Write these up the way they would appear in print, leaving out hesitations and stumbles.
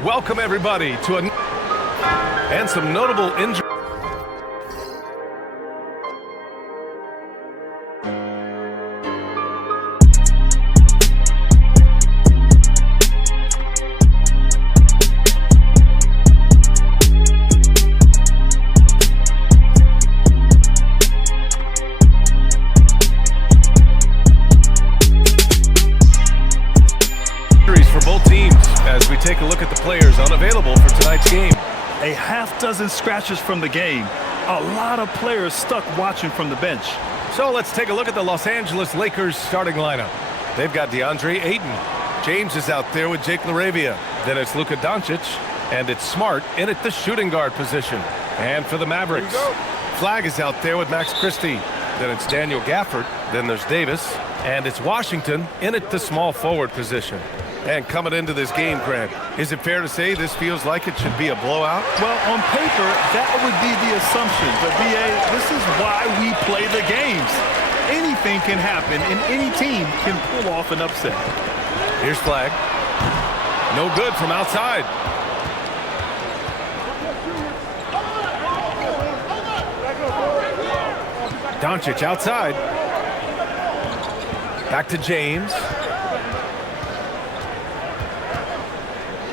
Welcome everybody to and some notable injuries. For both teams as we take a look at the players unavailable for tonight's game. A half dozen scratches from the game. A lot of players stuck watching from the bench. So let's take a look at the Los Angeles Lakers starting lineup. They've got DeAndre Ayton. James is out there with Jake LaRavia. Then it's Luka Doncic. And it's Smart in at the shooting guard position. And for the Mavericks, Flag is out there with Max Christie. Then it's Daniel Gafford. Then there's Davis. And it's Washington in at the small forward position. And coming into this game, Grant, is it fair to say this feels like it should be a blowout? Well, on paper, that would be the assumption. But, B.A., this is why we play the games. Anything can happen, and any team can pull off an upset. Here's Flag. No good from outside. Doncic outside. Back to James.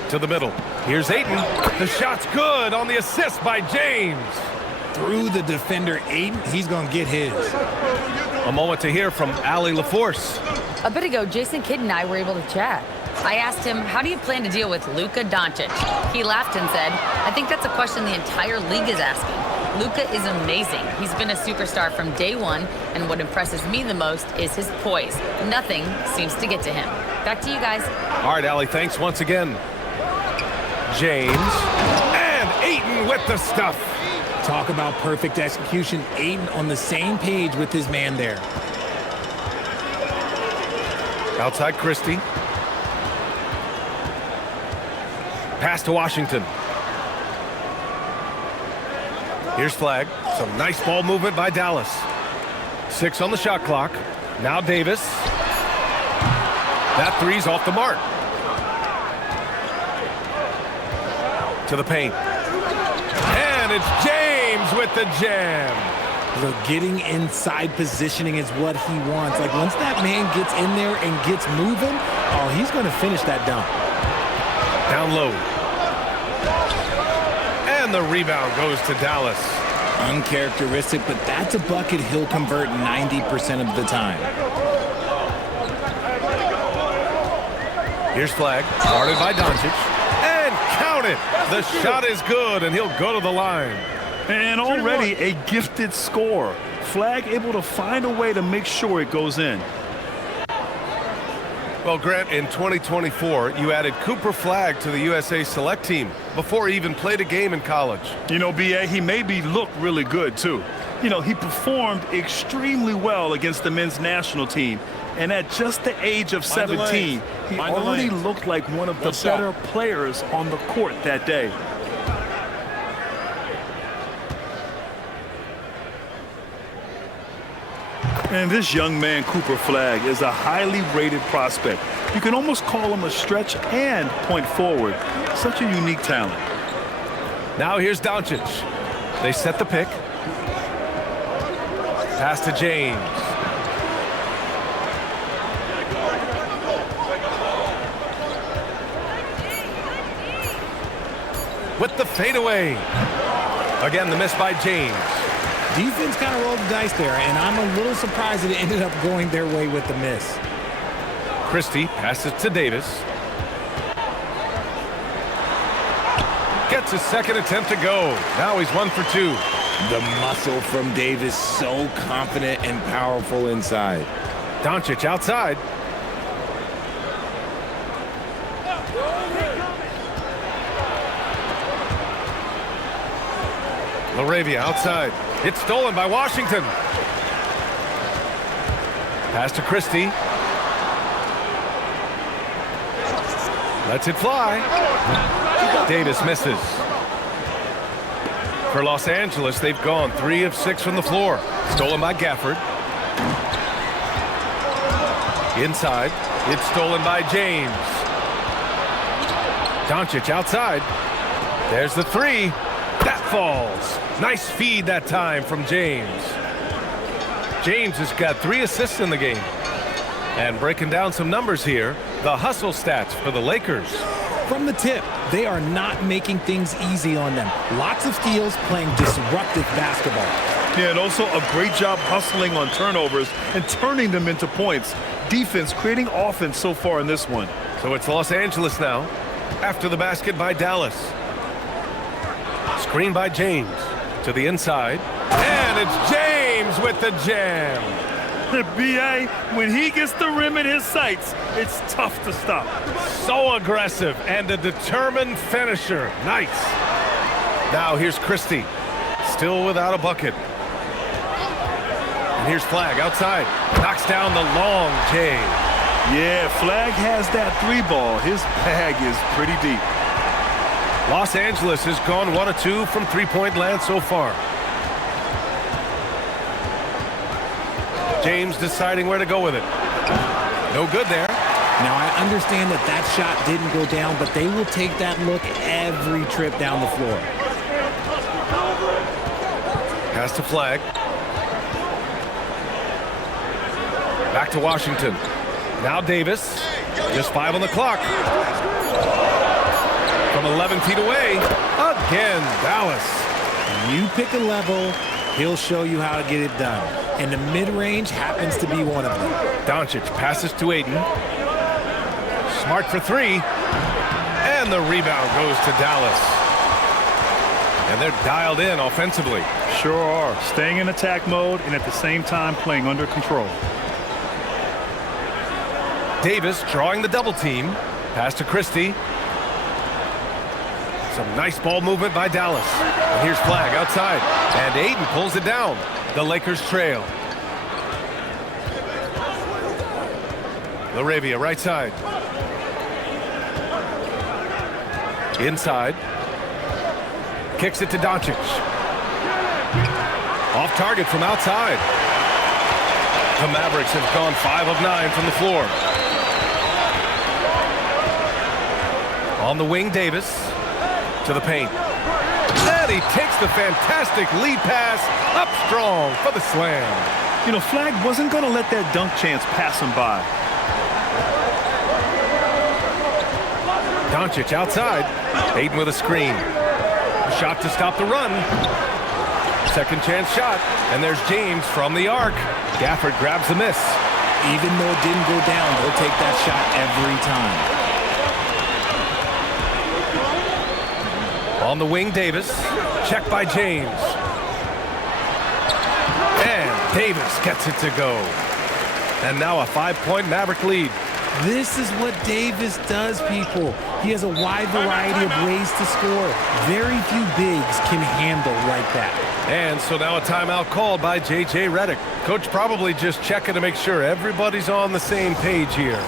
To the middle. Here's Ayton. The shot's good on the assist by James. Through the defender, Ayton, he's going to get his. A moment to hear from Allie LaForce. A bit ago, Jason Kidd and I were able to chat. I asked him, how do you plan to deal with Luka Doncic? He laughed and said, I think that's a question the entire league is asking. Luka is amazing. He's been a superstar from day one, and what impresses me the most is his poise. Nothing seems to get to him. Back to you guys. All right, Allie, thanks once again. James, and Ayton with the stuff. Talk about perfect execution. Ayton on the same page with his man there. Outside Christie. Pass to Washington. Here's Flag. Some nice ball movement by Dallas. 6 on the shot clock. Now Davis. That three's off the mark. To the paint. And it's James with the jam. Look, getting inside positioning is what he wants. Like, once that man gets in there and gets moving, oh, he's going to finish that dunk. Down low. And the rebound goes to Dallas. Uncharacteristic, but that's a bucket he'll convert 90% of the time. Here's Flag. Guarded by Doncic. Count it. The shot is good, and he'll go to the line. And already a gifted scorer. Flag able to find a way to make sure it goes in. Well, Grant, in 2024, you added Cooper Flag to the USA Select team before he even played a game in college. You know, B.A., he maybe looked really good, too. You know, he performed extremely well against the men's national team. And at just the age of 17, he already looked like one of the better players on the court that day. And this young man, Cooper Flag, is a highly rated prospect. You can almost call him a stretch and point forward. Such a unique talent. Now here's Doncic. They set the pick. Pass to James. With the fadeaway. Again, the miss by James. Defense kind of rolled the dice there, and I'm a little surprised that it ended up going their way with the miss. Christie passes to Davis. Gets his second attempt to go. Now he's 1 for 2. The muscle from Davis, so confident and powerful inside. Doncic outside. LaRavia outside. It's stolen by Washington. Pass to Christie. Lets it fly. Davis misses. For Los Angeles, they've gone 3 of 6 from the floor. Stolen by Gafford. Inside. It's stolen by James. Doncic outside. There's the three. That falls. Nice feed that time from James. James has got 3 assists in the game. And breaking down some numbers here, the hustle stats for the Lakers. From the tip, they are not making things easy on them. Lots of steals, playing disruptive basketball. Yeah, and also a great job hustling on turnovers and turning them into points. Defense creating offense so far in this one. So it's Los Angeles now. After the basket by Dallas. Screen by James. To the inside. And it's James with the jam. B.A., when he gets the rim in his sights, it's tough to stop. So aggressive and a determined finisher. Nice. Now here's Christie. Still without a bucket. And here's Flag outside. Knocks down the long J. Yeah, Flag has that 3-ball. His bag is pretty deep. Los Angeles has gone 1 of 2 from three-point land so far. James deciding where to go with it. No good there. Now, I understand that that shot didn't go down, but they will take that look every trip down the floor. Pass to Flag. Back to Washington. Now Davis. Just 5 on the clock. From 11 feet away. Again, Dallas. You pick a level, he'll show you how to get it done. And the mid-range happens to be one of them. Doncic passes to Ayton. Smart for 3. And the rebound goes to Dallas. And they're dialed in offensively. Sure are. Staying in attack mode and at the same time playing under control. Davis drawing the double team. Pass to Christie. Some nice ball movement by Dallas. And here's Flag outside. And Ayton pulls it down. The Lakers trail. Laravia right side. Inside. Kicks it to Doncic. Off target from outside. The Mavericks have gone 5 of 9 from the floor. On the wing, Davis to the paint. And he takes the fantastic lead pass up strong for the slam. You know, Flag wasn't going to let that dunk chance pass him by. Doncic outside. Ayton with a screen. Shot to stop the run. Second chance shot. And there's James from the arc. Gafford grabs the miss. Even though it didn't go down, they'll take that shot every time. On the wing, Davis. Check by James. And Davis gets it to go. And now a 5-point Maverick lead. This is what Davis does, people. He has a wide variety of ways to score. Very few bigs can handle like that. And so now a timeout called by J.J. Redick. Coach probably just checking to make sure everybody's on the same page here.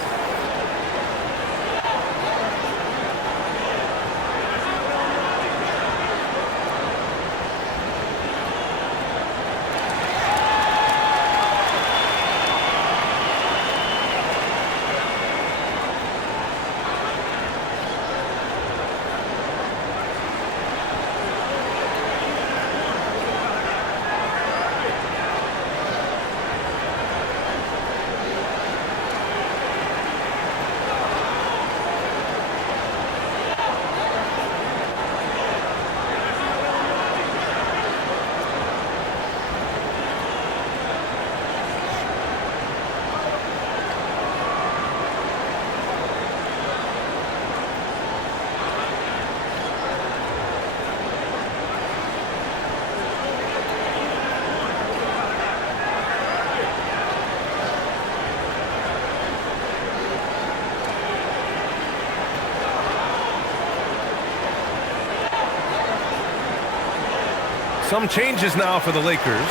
Some changes now for the Lakers.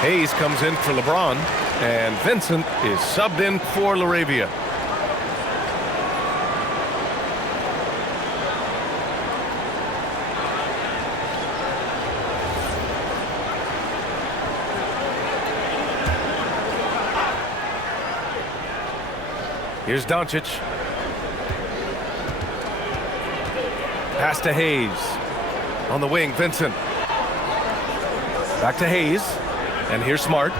Hayes comes in for LeBron, and Vincent is subbed in for Laravia. Here's Doncic. Pass to Hayes. On the wing, Vincent. Back to Hayes. And here's Smart.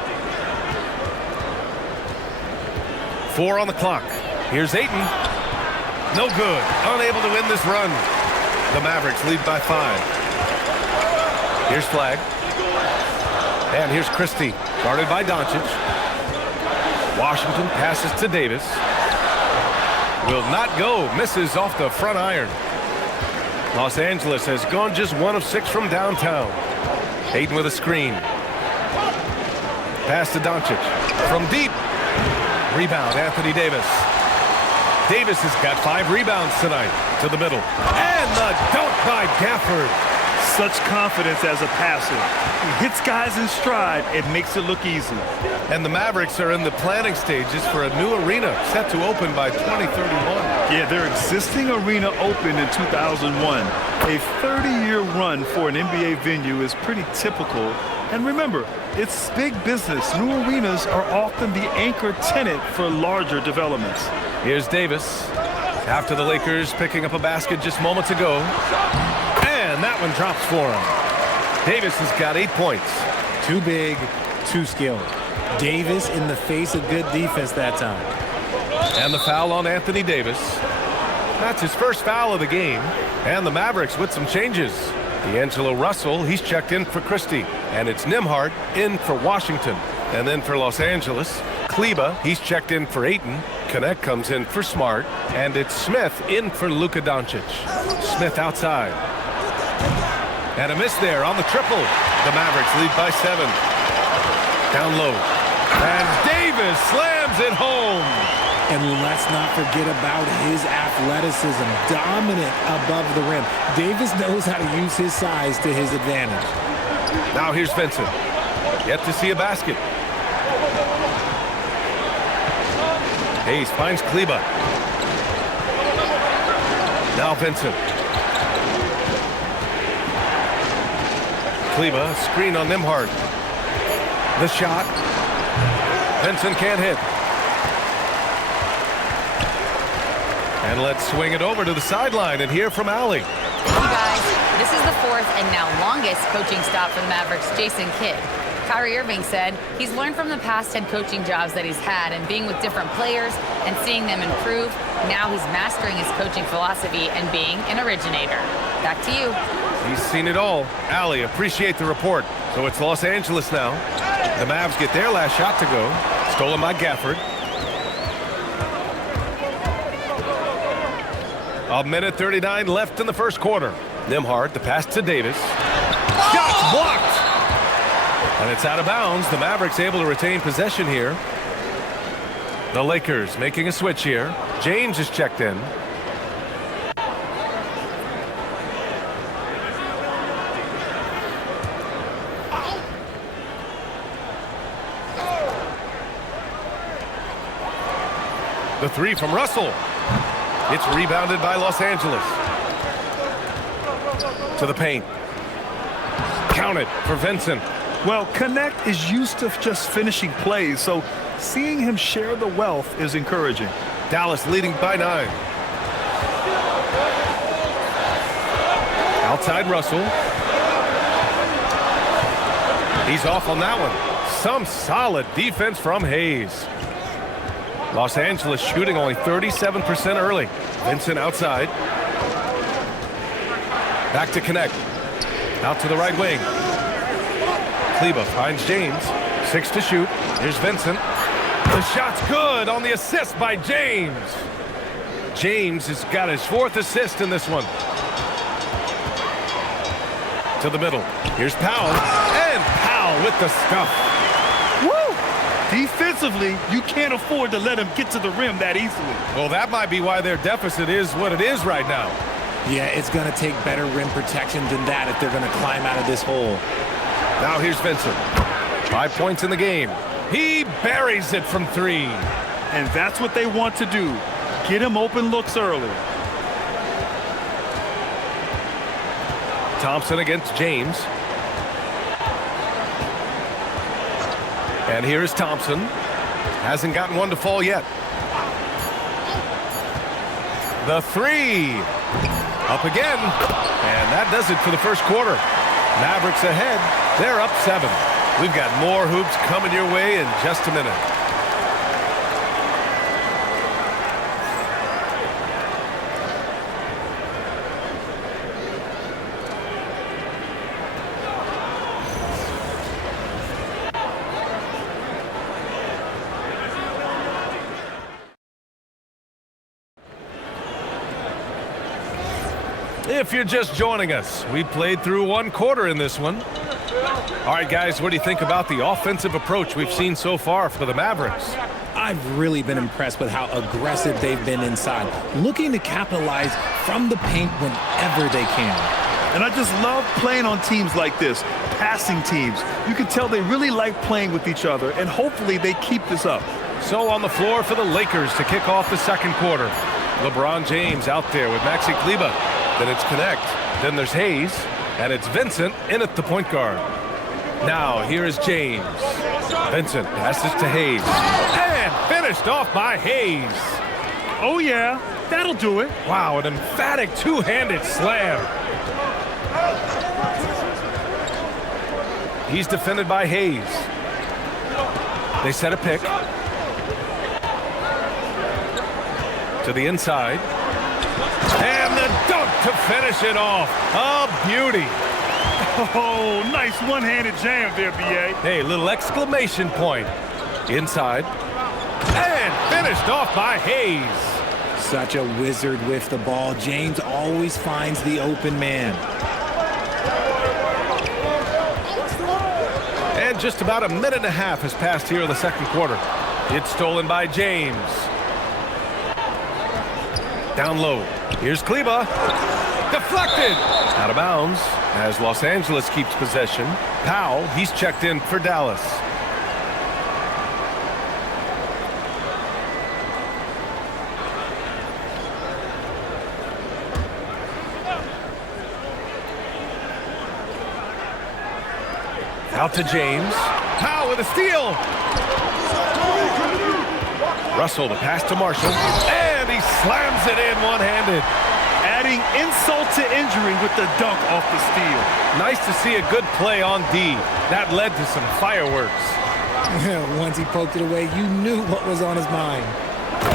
4 on the clock. Here's Ayton. No good. Unable to win this run. The Mavericks lead by 5. Here's Flagg. And here's Christie. Guarded by Doncic. Washington passes to Davis. Will not go. Misses off the front iron. Los Angeles has gone just 1 of 6 from downtown. Ayton with a screen. Pass to Doncic. From deep. Rebound, Anthony Davis. Davis has got 5 rebounds tonight. To the middle. And the dunk by Gafford. Such confidence as a passer. He hits guys in stride. It makes it look easy. And the Mavericks are in the planning stages for a new arena set to open by 2031. Yeah, their existing arena opened in 2001. A 30-year run for an NBA venue is pretty typical. And remember, it's big business. New arenas are often the anchor tenant for larger developments. Here's Davis. After the Lakers picking up a basket just moments ago. And that one drops for him. Davis has got 8 points. Too big, too skilled. Davis in the face of good defense that time. And the foul on Anthony Davis. That's his first foul of the game. And the Mavericks with some changes. D'Angelo Russell, he's checked in for Christie. And it's Nembhard in for Washington. And then for Los Angeles, Kleba, he's checked in for Ayton. Connect comes in for Smart. And it's Smith in for Luka Doncic. Smith outside. And a miss there on the triple. The Mavericks lead by 7. Down low. And Davis slams it home. And let's not forget about his athleticism. Dominant above the rim. Davis knows how to use his size to his advantage. Now here's Vincent. Yet to see a basket. Hayes finds Kleba. Now Vincent. Kleba, screen on Nembhard. The shot. Vincent can't hit. And let's swing it over to the sideline and hear from Allie. Thank you, guys. This is the 4th and now longest coaching stop for the Mavericks, Jason Kidd. Kyrie Irving said he's learned from the past head coaching jobs that he's had and being with different players and seeing them improve. Now he's mastering his coaching philosophy and being an originator. Back to you. He's seen it all. Allie, appreciate the report. So it's Los Angeles now. The Mavs get their last shot to go. Stolen by Gafford. A minute 39 left in the first quarter. Nembhard, the pass to Davis. Shot blocked! And it's out of bounds. The Mavericks able to retain possession here. The Lakers making a switch here. James is checked in. The 3 from Russell. It's rebounded by Los Angeles. To the paint. Counted for Vincent. Well, Connect is used to just finishing plays, so seeing him share the wealth is encouraging. Dallas leading by 9. Outside Russell. He's off on that one. Some solid defense from Hayes. Los Angeles shooting only 37% early. Vincent outside. Back to Connect. Out to the right wing. Kleba finds James. 6 to shoot. Here's Vincent. The shot's good on the assist by James. James has got his 4th assist in this one. To the middle. Here's Powell. And Powell with the stuff. Woo! Defensively, you can't afford to let him get to the rim that easily. Well, that might be why their deficit is what it is right now. Yeah, it's going to take better rim protection than that if they're going to climb out of this hole. Now here's Vincent. 5 points in the game. He buries it from 3. And that's what they want to do. Get him open looks early. Thompson against James. And here's Thompson. Hasn't gotten one to fall yet. The three. Up again. And that does it for the first quarter. Mavericks ahead. They're up 7. We've got more hoops coming your way in just a minute. If you're just joining us, we played through one quarter in this one. All right, guys, what do you think about the offensive approach we've seen so far for the Mavericks? I've really been impressed with how aggressive they've been inside, looking to capitalize from the paint whenever they can. And I just love playing on teams like this, passing teams. You can tell they really like playing with each other, and hopefully they keep this up. So on the floor for the Lakers to kick off the second quarter. LeBron James out there with Maxi Kleber. Then it's Connect. Then there's Hayes. And it's Vincent in at the point guard. Now here is James. Vincent passes to Hayes. And finished off by Hayes. Oh, yeah. That'll do it. Wow, an emphatic two-handed slam. He's defended by Hayes. They set a pick. To the inside. And the dunk to finish it off. A beauty. Oh, nice one-handed jam there, B.A. Hey, little exclamation point. Inside. And finished off by Hayes. Such a wizard with the ball. James always finds the open man. And just about a minute and a half has passed here in the second quarter. It's stolen by James. Down low. Here's Kleber. Deflected. Out of bounds as Los Angeles keeps possession. Powell, he's checked in for Dallas. Out to James. Powell with a steal. Russell, the pass to Marshall. And he slams it in one-handed. Adding insult to injury with the dunk off the steal. Nice to see a good play on D. That led to some fireworks. Once he poked it away, you knew what was on his mind.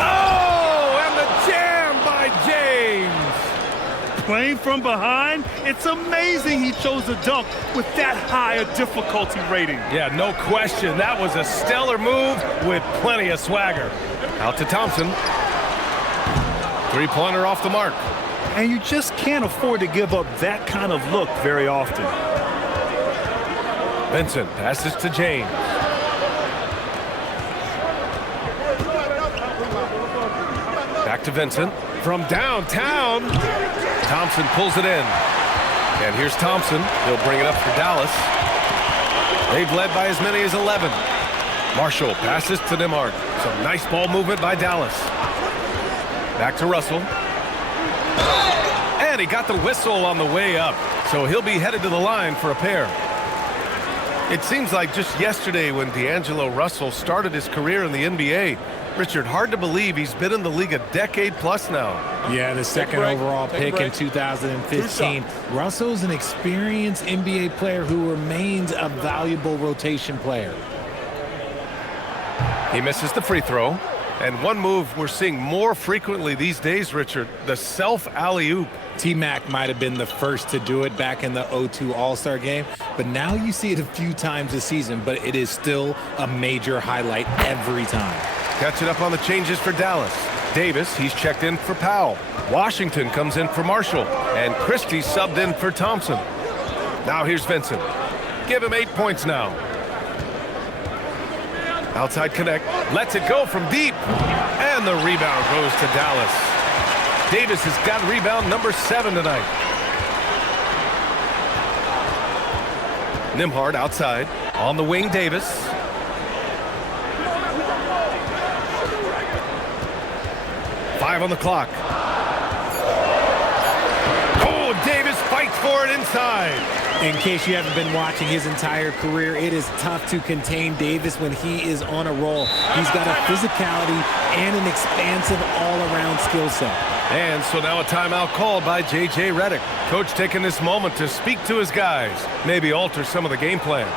Oh, and the jam by James. Playing from behind, it's amazing he chose a dunk with that high a difficulty rating. Yeah, no question. That was a stellar move with plenty of swagger. Out to Thompson. Three-pointer off the mark. And you just can't afford to give up that kind of look very often. Vincent passes to James. Back to Vincent. From downtown, Thompson pulls it in. And here's Thompson. He'll bring it up for Dallas. They've led by as many as 11. Marshall passes to Nembhard. Some nice ball movement by Dallas. Back to Russell. And he got the whistle on the way up. So he'll be headed to the line for a pair. It seems like just yesterday when D'Angelo Russell started his career in the NBA. Richard, hard to believe he's been in the league a decade plus now. Yeah, the second overall pick in 2015. Russell's an experienced NBA player who remains a valuable rotation player. He misses the free throw. And one move we're seeing more frequently these days, Richard, the self alley-oop. T-Mac might have been the first to do it back in the 02 All-Star game, but now you see it a few times this season, but it is still a major highlight every time. Catching up on the changes for Dallas. Davis, he's checked in for Powell. Washington comes in for Marshall. And Christie subbed in for Thompson. Now here's Vincent. Give him 8 points now. Outside connect. Lets it go from deep. And the rebound goes to Dallas. Davis has got rebound number 7 tonight. Nembhard outside. On the wing, Davis. Five on the clock. Oh, Davis fights for for it inside. In case you haven't been watching his entire career, it is tough to contain Davis when he is on a roll. He's got a physicality and an expansive all-around skill set. And so now a timeout called by J.J. Redick. Coach taking this moment to speak to his guys, maybe alter some of the game plan.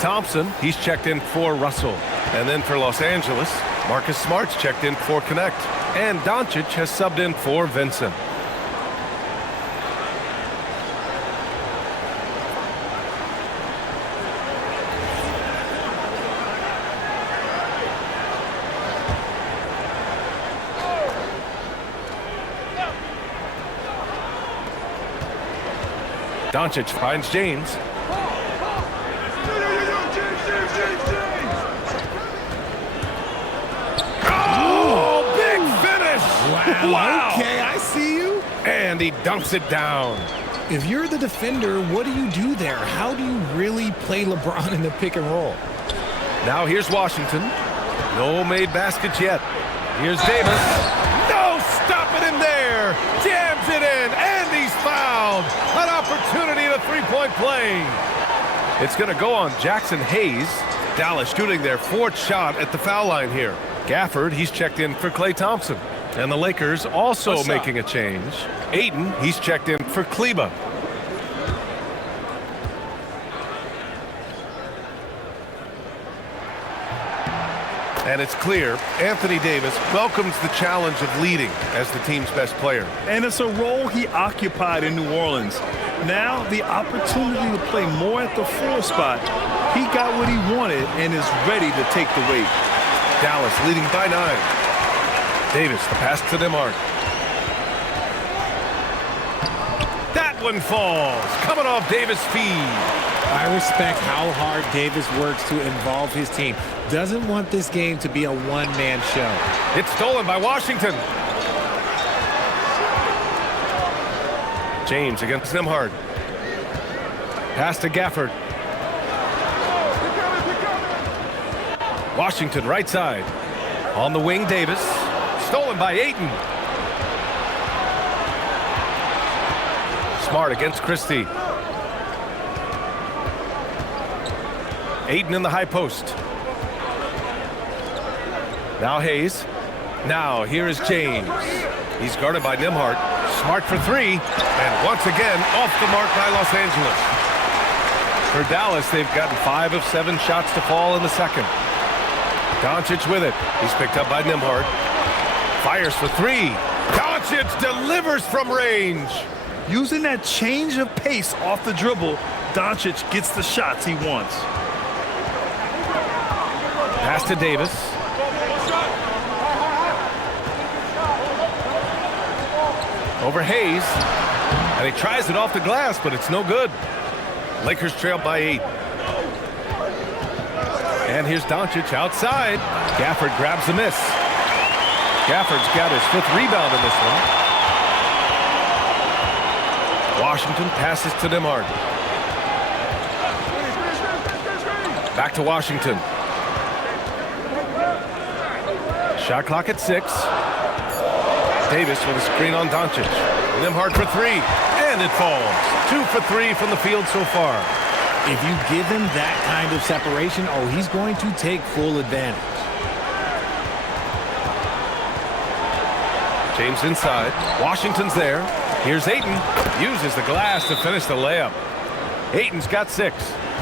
Thompson, he's checked in for Russell. And then for Los Angeles, Marcus Smart's checked in for Connect. And Doncic has subbed in for Vincent. Doncic finds James. Wow. Okay, I see you. And he dunks it down. If you're the defender, what do you do there? How do you really play LeBron in the pick and roll? Now here's Washington. No made baskets yet. Here's Davis. No stopping him there. Jams it in, and he's fouled. An opportunity at a three-point play. It's going to go on Jackson Hayes. Dallas shooting their fourth shot at the foul line here. Gafford, he's checked in for Klay Thompson. And the Lakers also making a change. Ayton, he's checked in for Kleba. And it's clear Anthony Davis welcomes the challenge of leading as the team's best player. And it's a role he occupied in New Orleans. Now the opportunity to play more at the 4 spot. He got what he wanted and is ready to take the weight. Dallas leading by 9. Davis, the pass to Nembhard. That one falls. Coming off Davis' feed. I respect how hard Davis works to involve his team. Doesn't want this game to be a one-man show. It's stolen by Washington. James against Nembhard. Pass to Gafford. Washington right side. On the wing, Davis. Stolen by Ayton. Smart against Christie. Ayton in the high post. Now Hayes. Now here is James. He's guarded by Nembhard. Smart for 3. And once again off the mark by Los Angeles. For Dallas, they've gotten 5 of 7 shots to fall in the second. Doncic with it. He's picked up by Nembhard. Fires for 3. Doncic delivers from range. Using that change of pace off the dribble, Doncic gets the shots he wants. Pass to Davis. Over Hayes. And he tries it off the glass, but it's no good. Lakers trail by 8. And here's Doncic outside. Gafford grabs the miss. Gafford's got his 5th rebound in this one. Washington passes to Nembhard. Back to Washington. Shot clock at 6. Davis with a screen on Doncic. Nembhard for 3. And it falls. 2 for 3 from the field so far. If you give him that kind of separation, oh, he's going to take full advantage. James inside. Washington's there. Here's Ayton. Uses the glass to finish the layup. Ayton's got 6.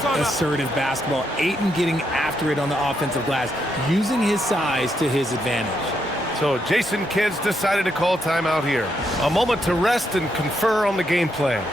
Assertive basketball. Ayton getting after it on the offensive glass, using his size to his advantage. So Jason Kidd's decided to call timeout here. A moment to rest and confer on the game plan.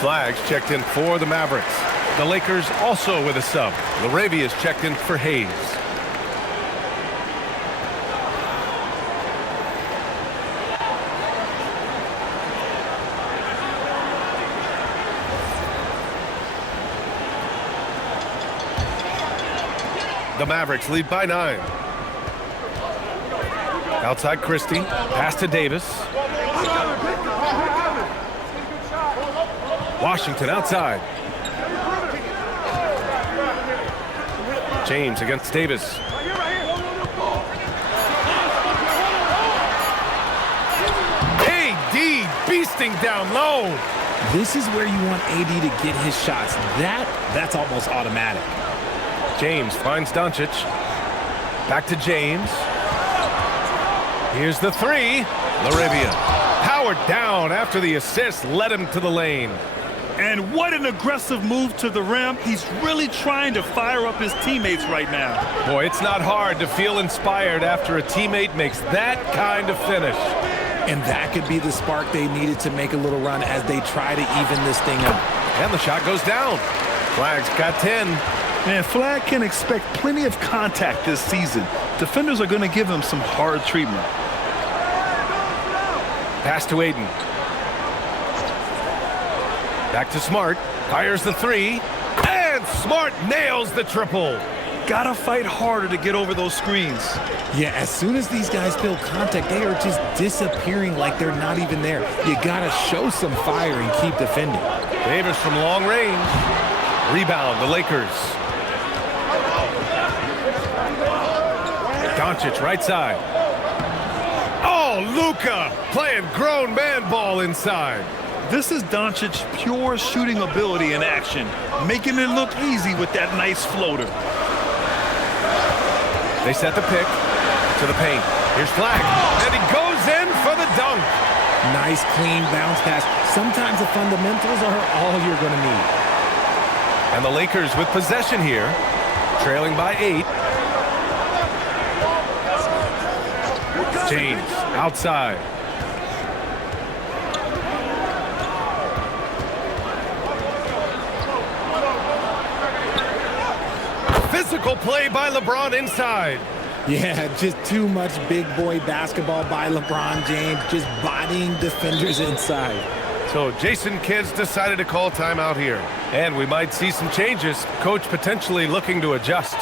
Flags checked in for the Mavericks. The Lakers also with a sub. Laravia's checked in for Hayes. The Mavericks lead by 9. Outside Christie. Pass to Davis. Washington outside. James against Davis. AD beasting down low. This is where you want AD to get his shots. That's almost automatic. James finds Doncic. Back to James. Here's the 3. Laravia powered down after the assist led him to the lane. And what an aggressive move to the rim. He's really trying to fire up his teammates right now. Boy, it's not hard to feel inspired after a teammate makes that kind of finish. And that could be the spark they needed to make a little run as they try to even this thing up. And the shot goes down. Flag's got 10. Man, Flag can expect plenty of contact this season. Defenders are going to give him some hard treatment. Pass to Ayton. Back to Smart. Fires the 3. And Smart nails the triple. Gotta fight harder to get over those screens. Yeah, as soon as these guys feel contact, they are just disappearing like they're not even there. You gotta show some fire and keep defending. Davis from long range. Rebound, the Lakers. Doncic right side. Oh, Luka playing grown man ball inside. This is Doncic's pure shooting ability in action, making it look easy with that nice floater. They set the pick to the paint. Here's Flag, and he goes in for the dunk. Nice, clean bounce pass. Sometimes the fundamentals are all you're going to need. And the Lakers with possession here, trailing by 8. James outside. Physical play by LeBron inside. Yeah, just too much big boy basketball by LeBron James, just bodying defenders inside. So Jason Kidd's decided to call timeout here. And we might see some changes. Coach potentially looking to adjust.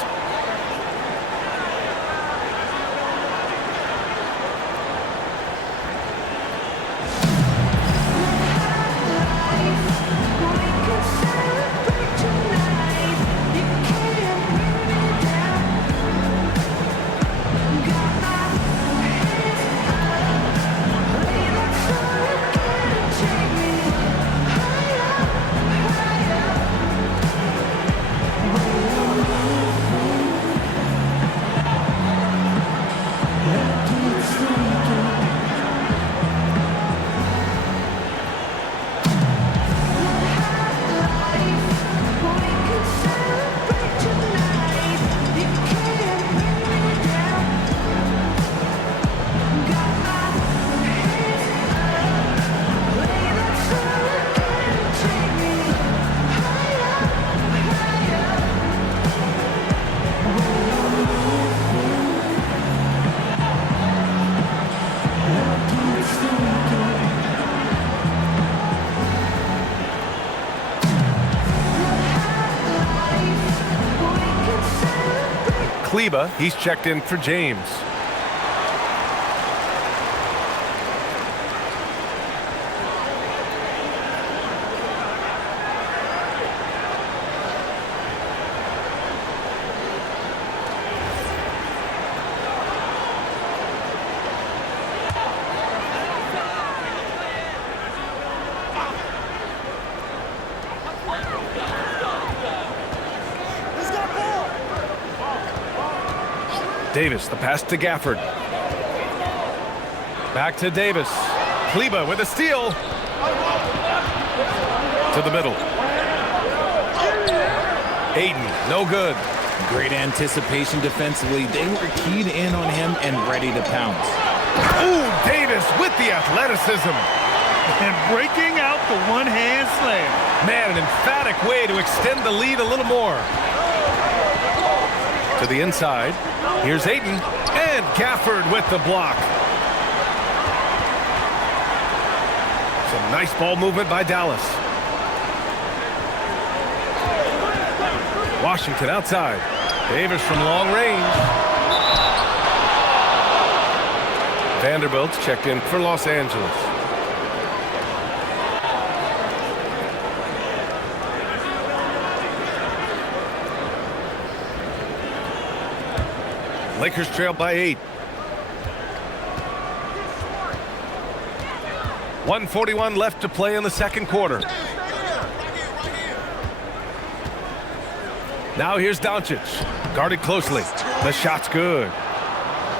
Kleber. He's checked in for James. Davis, the pass to Gafford. Back to Davis. Kleber with a steal. To the middle. Aiden, no good. Great anticipation defensively. They were keyed in on him and ready to pounce. Ooh, Davis with the athleticism. And breaking out the one-hand slam. Man, an emphatic way to extend the lead a little more. To the inside. Here's Aiden. And Gafford with the block. Some nice ball movement by Dallas. Washington outside. Davis from long range. Vanderbilt's checked in for Los Angeles. Lakers trail by 8. 1:41 left to play in the second quarter. Now here's Doncic. Guarded closely. The shot's good.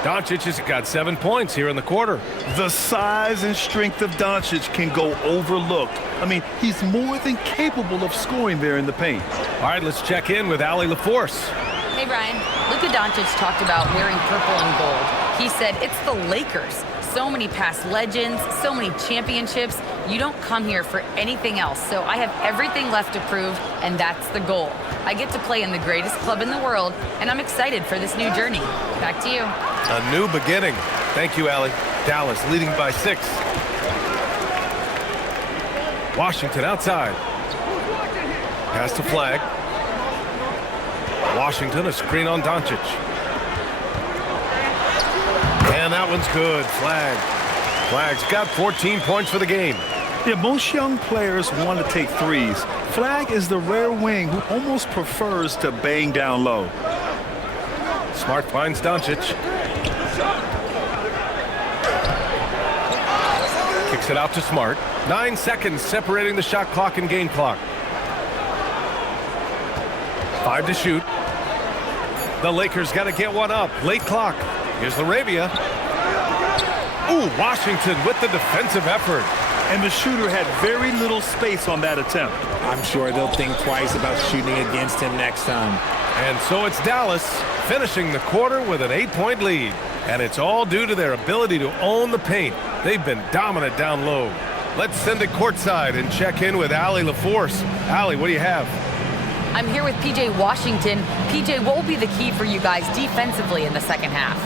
Doncic has got 7 points here in the quarter. The size and strength of Doncic can go overlooked. I mean, he's more than capable of scoring there in the paint. All right, let's check in with Allie LaForce. Hey, Brian. Luka Doncic talked about wearing purple and gold. He said, it's the Lakers. So many past legends, so many championships. You don't come here for anything else. So I have everything left to prove, and that's the goal. I get to play in the greatest club in the world, and I'm excited for this new journey. Back to you. A new beginning. Thank you, Allie. Dallas leading by 6. Washington outside. Pass to Flag. Washington, a screen on Doncic. And that one's good. Flag's got 14 points for the game. Yeah, most young players want to take threes. Flag is the rare wing who almost prefers to bang down low. Smart finds Doncic. Kicks it out to Smart. 9 seconds separating the shot clock and game clock. 5 to shoot. The Lakers got to get one up. Late clock. Here's Laravia. Ooh, Washington with the defensive effort. And the shooter had very little space on that attempt. I'm sure they'll think twice about shooting against him next time. And so it's Dallas finishing the quarter with an 8-point lead. And it's all due to their ability to own the paint. They've been dominant down low. Let's send it courtside and check in with Allie LaForce. Allie, what do you have? I'm here with P.J. Washington. P.J., what will be the key for you guys defensively in the second half?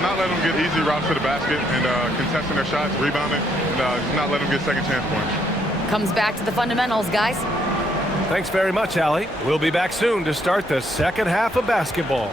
Not letting them get easy routes to the basket and contesting their shots, rebounding, and just not letting them get second chance points. Comes back to the fundamentals, guys. Thanks very much, Allie. We'll be back soon to start the second half of basketball.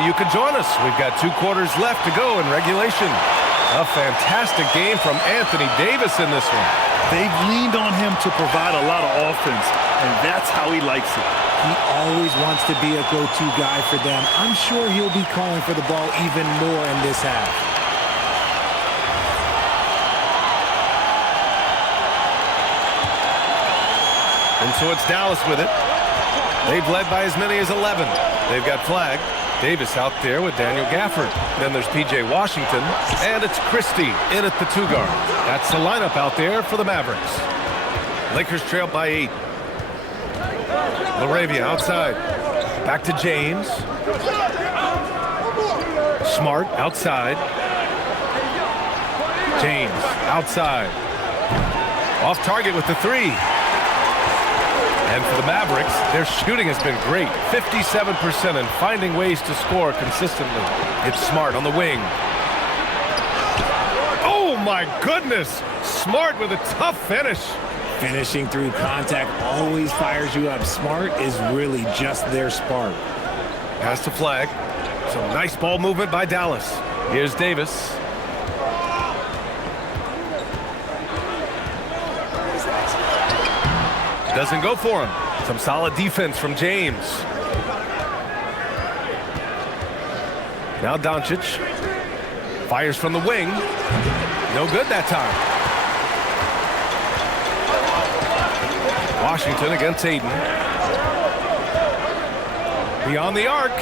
happy you could join us. We've got 2 quarters left to go in regulation. A fantastic game from Anthony Davis in this one. They've leaned on him to provide a lot of offense, and that's how he likes it. He always wants to be a go-to guy for them. I'm sure he'll be calling for the ball even more in this half. And so it's Dallas with it. They've led by as many as 11. They've got flag. Davis out there with Daniel Gafford. Then there's P.J. Washington. And it's Christie in at the 2 guard. That's the lineup out there for the Mavericks. Lakers trail by 8. LaRavia outside. Back to James. Smart outside. James outside. Off target with the 3. And for the Mavericks, their shooting has been great. 57% and finding ways to score consistently. It's Smart on the wing. Oh, my goodness. Smart with a tough finish. Finishing through contact always fires you up. Smart is really just their spark. Pass to Flag. Some nice ball movement by Dallas. Here's Davis. Doesn't go for him. Some solid defense from James. Now Doncic. Fires from the wing. No good that time. Washington against Aiden. Beyond the arc.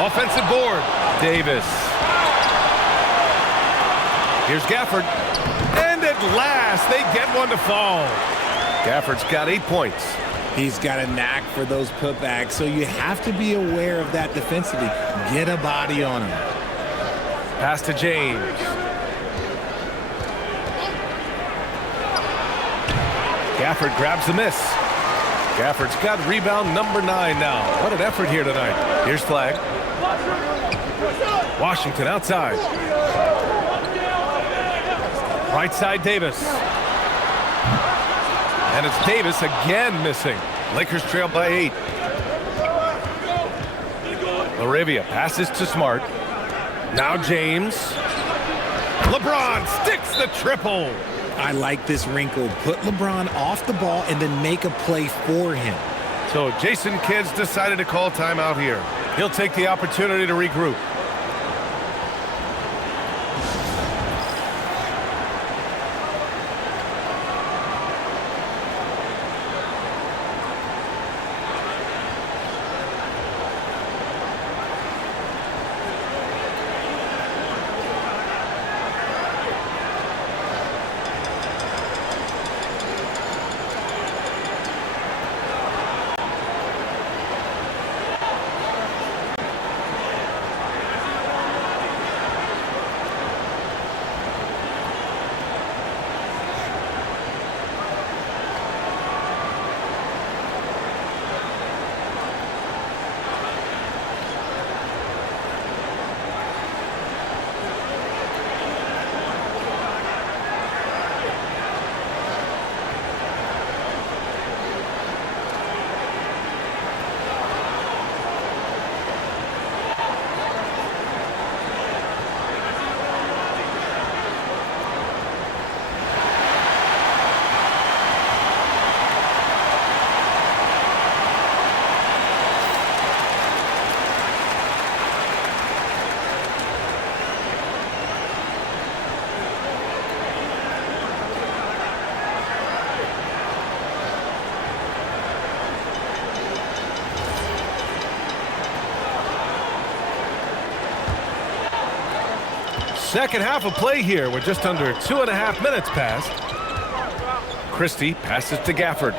Offensive board. Davis. Here's Gafford. And at last, they get one to fall. Gafford's got 8 points. He's got a knack for those putbacks, so you have to be aware of that defensively. Get a body on him. Pass to James. Gafford grabs the miss. Gafford's got rebound number 9 now. What an effort here tonight. Here's Flag. Washington outside. Right side Davis. And it's Davis again missing. Lakers trail by 8. LaRavia passes to Smart. Now James. LeBron sticks the triple. I like this wrinkle. Put LeBron off the ball and then make a play for him. So Jason Kidd's decided to call timeout here. He'll take the opportunity to regroup. Second half of play here. We're just under 2.5 minutes past. Christie passes to Gafford.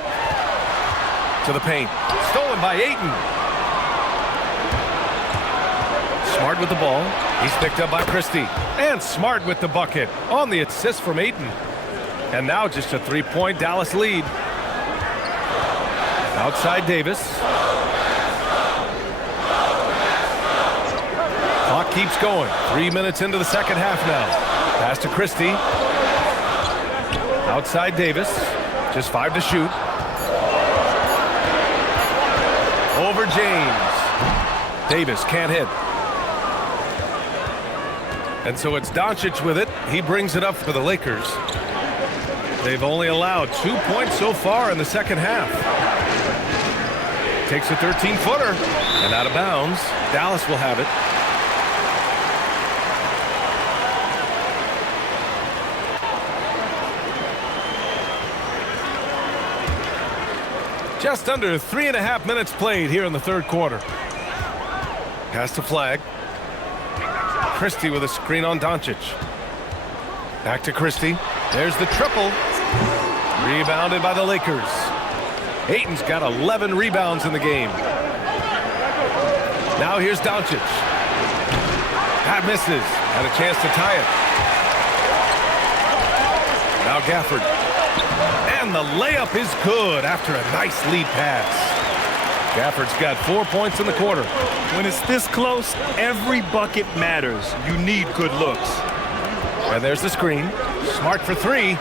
To the paint. Stolen by Ayton. Smart with the ball. He's picked up by Christie. And Smart with the bucket on the assist from Ayton. And now just a 3-point Dallas lead. Outside Davis. Clock keeps going. 3 minutes into the second half now. Pass to Christie. Outside Davis. Just 5 to shoot. Over James. Davis can't hit. And so it's Doncic with it. He brings it up for the Lakers. They've only allowed 2 points so far in the second half. Takes a 13-footer and out of bounds. Dallas will have it. Just under 3.5 minutes played here in the third quarter. Pass to Flag. Christie with a screen on Doncic. Back to Christie. There's the triple. Rebounded by the Lakers. Ayton's got 11 rebounds in the game. Now here's Doncic. That misses. Had a chance to tie it. Now Gafford. And the layup is good after a nice lead pass. Gafford's got 4 points in the quarter. When it's this close, every bucket matters. You need good looks. And there's the screen. Smart for three.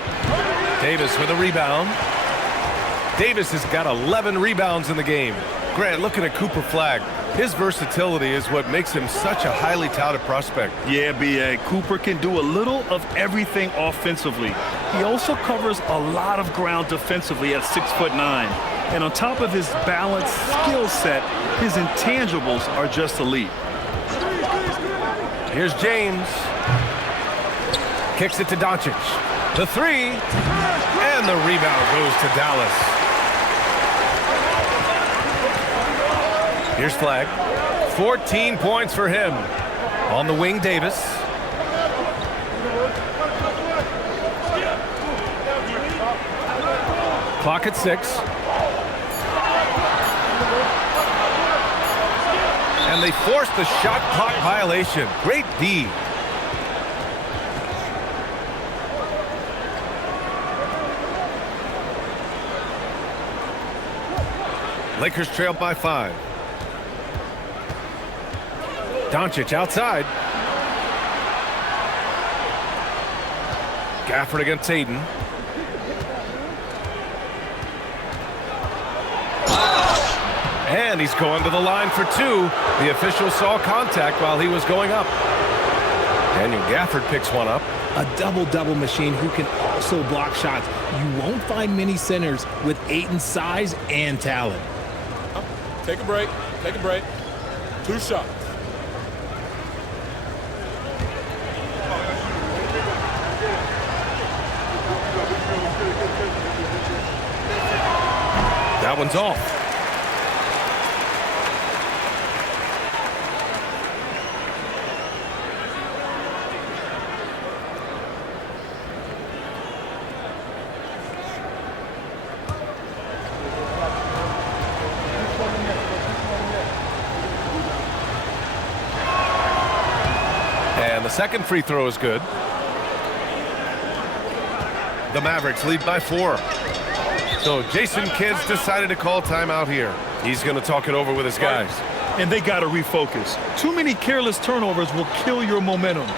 Davis with a rebound. Davis has got 11 rebounds in the game. Grant, looking at Cooper Flag, his versatility is what makes him such a highly touted prospect. Yeah, B.A. Cooper can do a little of everything offensively. He also covers a lot of ground defensively at 6'9". And on top of his balanced skill set, his intangibles are just elite. Here's James. Kicks it to Doncic. The three. And the rebound goes to Dallas. Here's Flag. 14 points for him. On the wing, Davis. Clock at 6. And they force the shot clock violation. Great D. Lakers trail by 5. Doncic outside. Gafford against Ayton. And he's going to the line for two. The official saw contact while he was going up. Daniel Gafford picks one up. A double-double machine who can also block shots. You won't find many centers with Ayton's size and talent. Take a break. Take a break. 2 shots. That one's off. And the second free throw is good. The Mavericks lead by 4. So Jason Kidd's decided to call timeout here. He's going to talk it over with his guys. And they got to refocus. Too many careless turnovers will kill your momentum.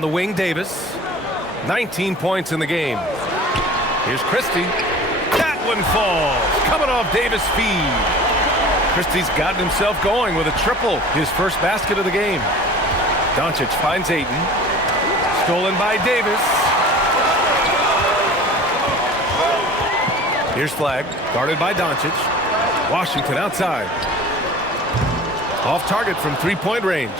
On the wing, Davis. 19 points in the game. Here's Christie. That one falls. Coming off Davis' feed. Christie's gotten himself going with a triple. His first basket of the game. Doncic finds Ayton. Stolen by Davis. Here's Flag. Guarded by Doncic. Washington outside. Off target from three-point range.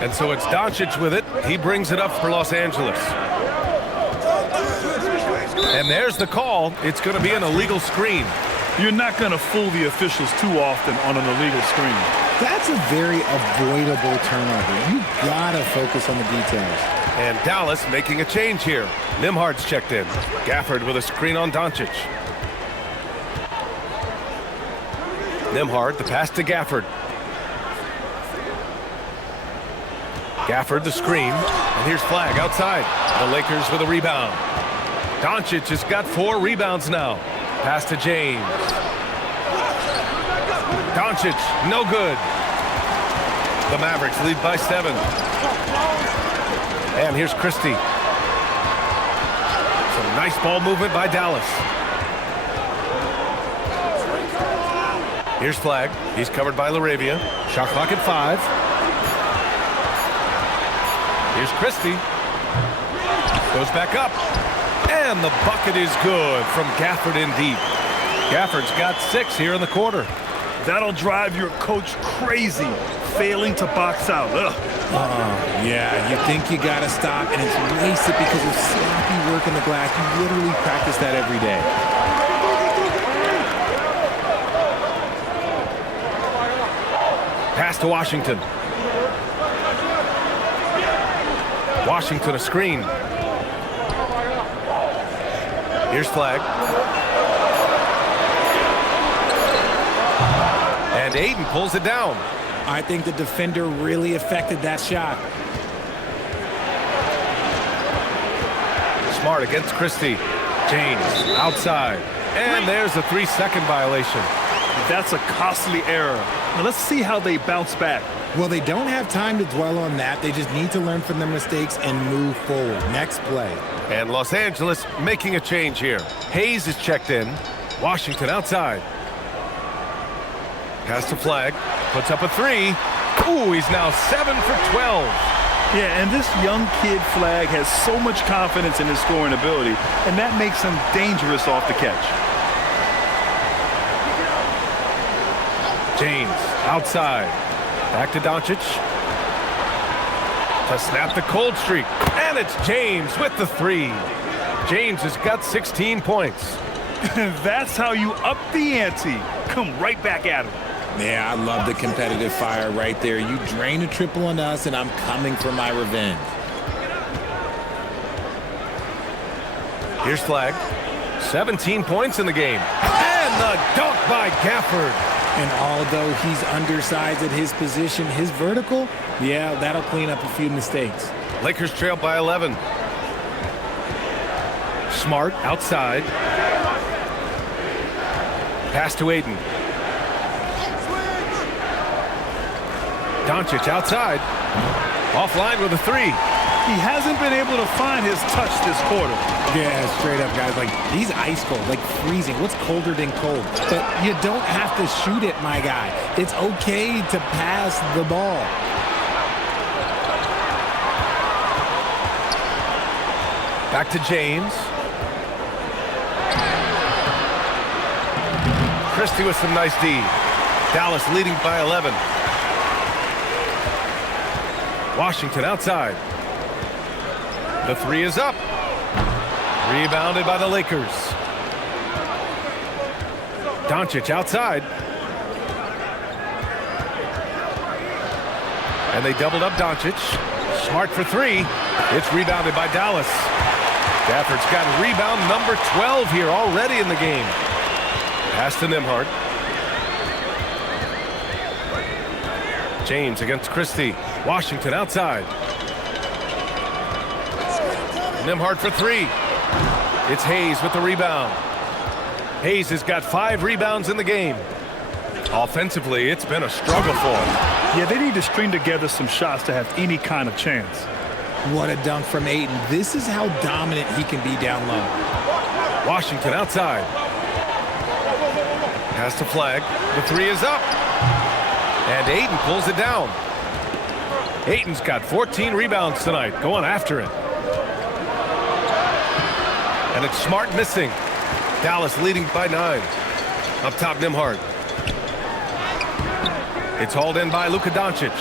And so it's Doncic with it. He brings it up for Los Angeles. And there's the call. It's going to be an illegal screen. You're not going to fool the officials too often on an illegal screen. That's a very avoidable turnover. You gotta focus on the details. And Dallas making a change here. Nembhard's checked in. Gafford with a screen on Doncic. Nembhard, the pass to Gafford. Gafford, the screen. And here's Flag outside. The Lakers with a rebound. Doncic has got 4 rebounds now. Pass to James. Doncic, no good. The Mavericks lead by 7. And here's Christie. Some nice ball movement by Dallas. Here's Flag. He's covered by LaRavia. Shot clock at 5. Here's Christie. Goes back up. And the bucket is good from Gafford in deep. Gafford's got 6 here in the quarter. That'll drive your coach crazy, failing to box out. Yeah, you think you gotta stop, and it's wasted because of sloppy work in the glass. You literally practice that every day. Pass to Washington. Washington a screen. Here's Flag. And Ayton pulls it down. I think the defender really affected that shot. Smart against Christie. James outside. And there's a 3-second violation. That's a costly error. Now let's see how they bounce back. Well, they don't have time to dwell on that. They just need to learn from their mistakes and move forward. Next play. And Los Angeles making a change here. Hayes is checked in. Washington outside. Pass to Flag. Puts up a 3. Ooh, he's now 7 for 12. Yeah, and this young kid Flag has so much confidence in his scoring ability, and that makes him dangerous off the catch. James outside. Back to Doncic. To snap the cold streak. And it's James with the 3. James has got 16 points. That's how you up the ante. Come right back at him. Yeah, I love the competitive fire right there. You drain a triple on us, and I'm coming for my revenge. Here's Flag. 17 points in the game. And the dunk by Gafford. And although he's undersized at his position, his vertical, yeah, that'll clean up a few mistakes. Lakers trail by 11. Smart outside. Pass to Ayton. Doncic outside. Offline with a 3. He hasn't been able to find his touch this quarter. Yeah, straight up, guys. Like, he's ice cold, like freezing. What's colder than cold? But you don't have to shoot it, my guy. It's okay to pass the ball. Back to James. Christie with some nice D. Dallas leading by 11. Washington outside. The 3 is up. Rebounded by the Lakers. Doncic outside. And they doubled up Doncic. Smart for 3. It's rebounded by Dallas. Gafford's got rebound number 12 here already in the game. Pass to Nembhard. James against Christie. Washington outside. Nembhard for 3. It's Hayes with the rebound. Hayes has got 5 rebounds in the game. Offensively, it's been a struggle for him. Yeah, they need to string together some shots to have any kind of chance. What a dunk from Ayton. This is how dominant he can be down low. Washington outside. Pass to Flag. The three is up. And Ayton pulls it down. Ayton's got 14 rebounds tonight, going after it. And it's Smart missing. Dallas leading by 9. Up top, Nembhard. It's hauled in by Luka Doncic.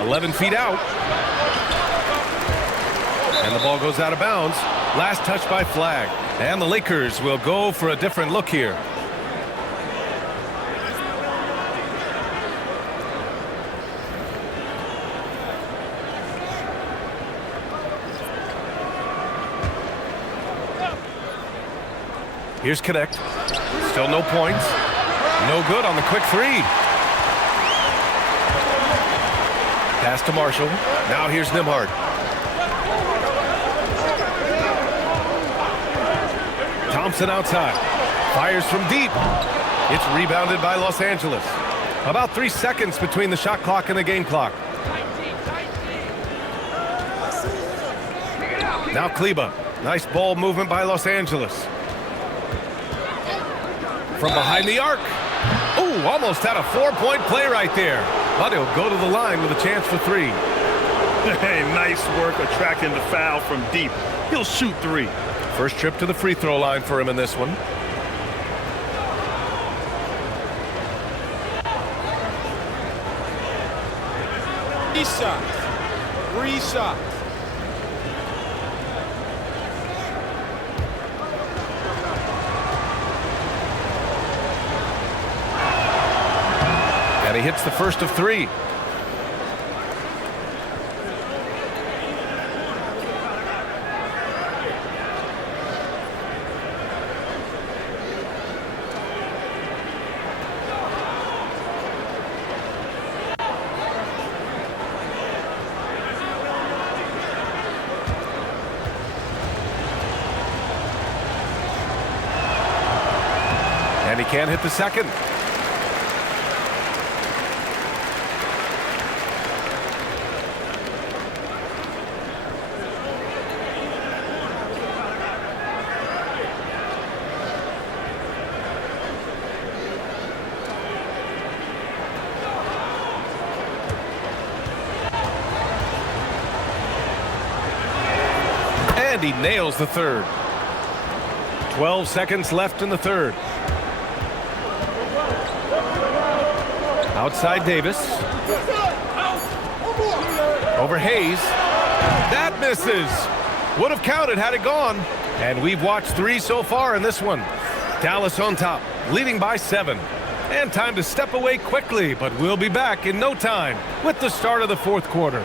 11 feet out. And the ball goes out of bounds. Last touch by Flag. And the Lakers will go for a different look here. Here's Connect. Still no points. No good on the quick three. Pass to Marshall. Now here's Nembhard. Thompson outside. Fires from deep. It's rebounded by Los Angeles. About 3 seconds between the shot clock and the game clock. Now Kleba. Nice ball movement by Los Angeles. From behind the arc. Oh, almost had a 4-point play right there. But he'll go to the line with a chance for 3. Hey, nice work attracting the foul from deep. He'll shoot 3. First trip to the free throw line for him in this one. Three shots. And he hits the first of 3. And he can't hit the second. And he nails the third. 12 seconds left in the third. Outside Davis. Over Hayes. That misses. Would have counted had it gone. And we've watched 3 so far in this one. Dallas on top, leading by 7. And time to step away quickly, but we'll be back in no time with the start of the fourth quarter.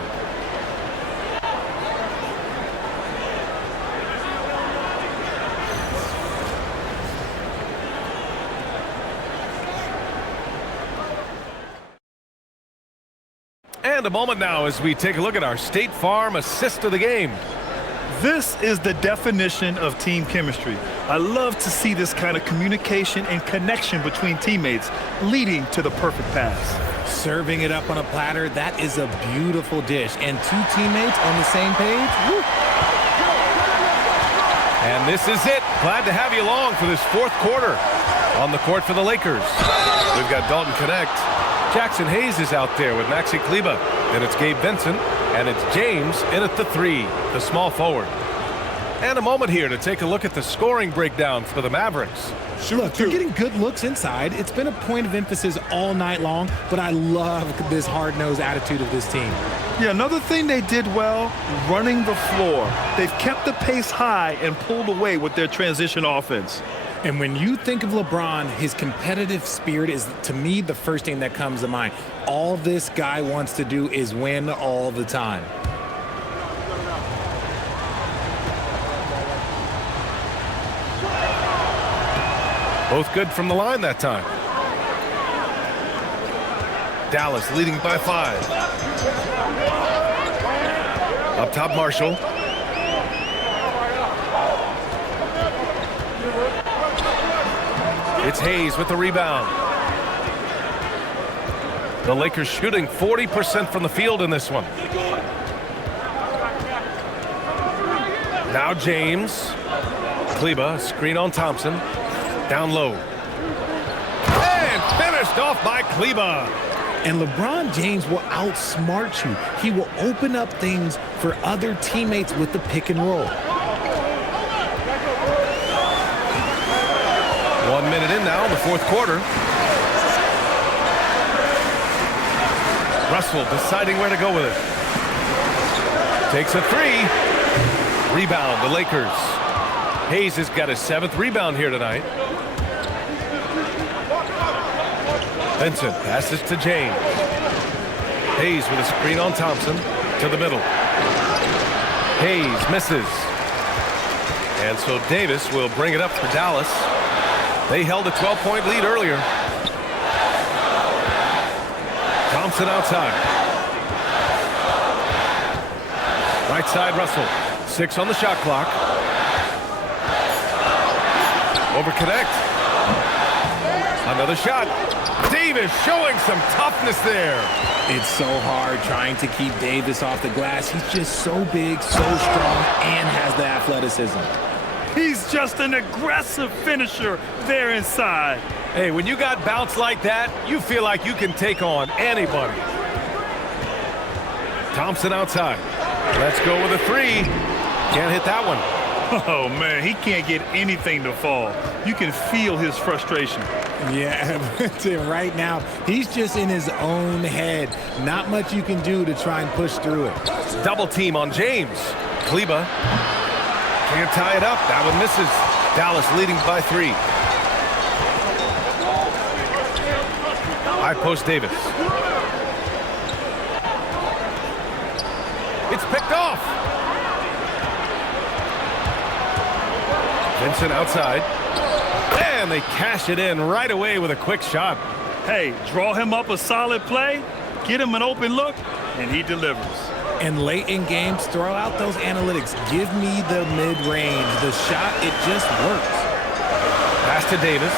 And a moment now as we take a look at our State Farm assist of the game. This is the definition of team chemistry. I love to see this kind of communication and connection between teammates leading to the perfect pass. Serving it up on a platter, that is a beautiful dish. And 2 teammates on the same page. Woo. And this is it. Glad to have you along for this fourth quarter. On the court for the Lakers, we've got Dalton Connect. Jackson Hayes is out there with Maxi Kleba. Then it's Gabe Vincent, and it's James in at the 3, the small forward. And a moment here to take a look at the scoring breakdown for the Mavericks. Look, they're getting good looks inside. It's been a point of emphasis all night long, but I love this hard-nosed attitude of this team. Yeah, another thing they did well, running the floor. They've kept the pace high and pulled away with their transition offense. And when you think of LeBron, his competitive spirit is, to me, the first thing that comes to mind. All this guy wants to do is win all the time. Both good from the line that time. Dallas leading by 5. Up top, Marshall. It's Hayes with the rebound. The Lakers shooting 40% from the field in this one. Now James. Kleba, screen on Thompson. Down low. And finished off by Kleba. And LeBron James will outsmart you. He will open up things for other teammates with the pick and roll. 1 minute in now in the fourth quarter. Russell deciding where to go with it. Takes a three. Rebound, the Lakers. Hayes has got his 7th rebound here tonight. Vincent passes to James. Hayes with a screen on Thompson to the middle. Hayes misses. And so Davis will bring it up for Dallas. They held a 12-point lead earlier. Thompson outside. Right side, Russell. 6 on the shot clock. Over connect. Another shot. Davis showing some toughness there. It's so hard trying to keep Davis off the glass. He's just so big, so strong, and has the athleticism. He's just an aggressive finisher there inside. Hey, when you got bounce like that, you feel like you can take on anybody. Thompson outside. Let's go with a three. Can't hit that one. Oh, man, he can't get anything to fall. You can feel his frustration. Yeah, right now, he's just in his own head. Not much you can do to try and push through it. Double team on James. Kleba can't tie it up. That one misses. Dallas leading by 3. High post Davis. It's picked off. Vincent outside. And they cash it in right away with a quick shot. Hey, draw him up a solid play, get him an open look, and he delivers. And late in games, throw out those analytics. Give me the mid-range. The shot, it just works. Pass to Davis.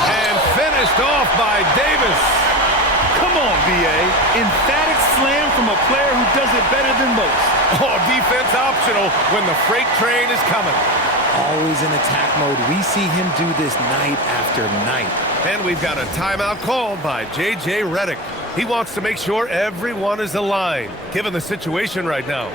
And finished off by Davis. Come on, B.A. Emphatic slam from a player who does it better than most. Oh, defense optional when the freight train is coming. Always in attack mode. We see him do this night after night. And we've got a timeout called by J.J. Redick. He wants to make sure everyone is aligned, given the situation right now.